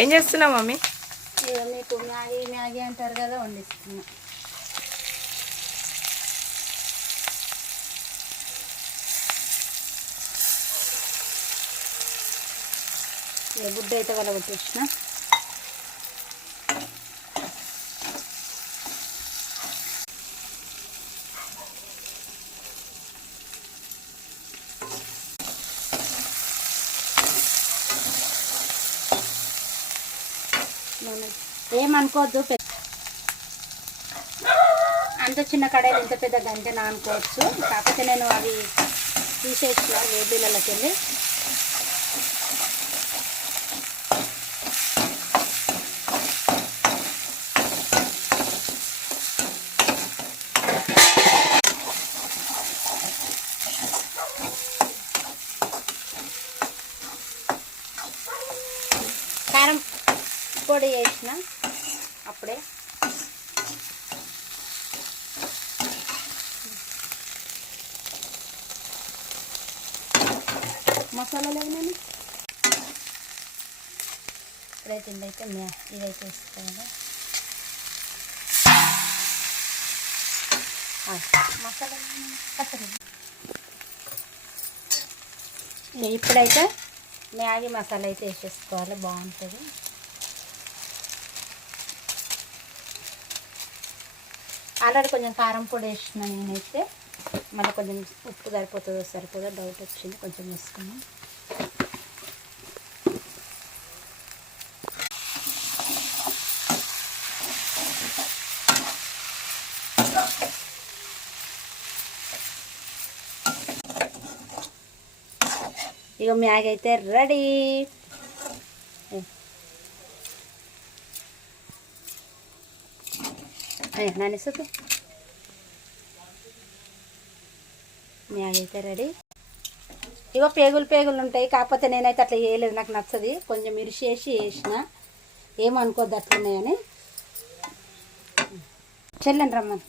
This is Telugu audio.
ఏం చేస్తున్నావు మమ్మీ? మీకు మ్యాగీ మ్యాగీ అంటారు కదా, వండిస్తున్నా. గుడ్డ అయితే వాళ్ళ కొట్టేసిన. ఏమనుకోవద్దు, అంత చిన్న కడాయిలు ఇంత పెద్ద గంట నానుకోవచ్చు. కాకపోతే నేను అవి తీసేసిన వేడిళ్ళకి వెళ్ళి. కారం పొడి వేసిన అప్పుడే. మసాలా లేదు నేను ఇప్పుడైతే ఇదైతే ఇదైతే ఇస్తాను. మసాలా ఇప్పుడైతే మ్యాగీ మసాలా అయితే వేసేసుకోవాలి, బాగుంటుంది. ఆల్రెడీ కొంచెం కారం పొడి వేసిన నేనైతే. మళ్ళీ కొంచెం ఉప్పు సరిపోతుందో సరిపోదో డౌట్ వచ్చింది, కొంచెం వేసుకున్నాం. ఇక మ్యాగీ అయితే రెడీ. నాని ఇస్తుంది. మ్యాగీ అయితే రెడీ. ఇగో పేగులు ఉంటాయి, కాకపోతే నేనైతే అట్లా చేయలేదు, నాకు నచ్చది. కొంచెం ఇరిసేసి వేసిన, ఏమనుకోద్దు అట్లున్నాయని. చెల్లండి రమ్మని.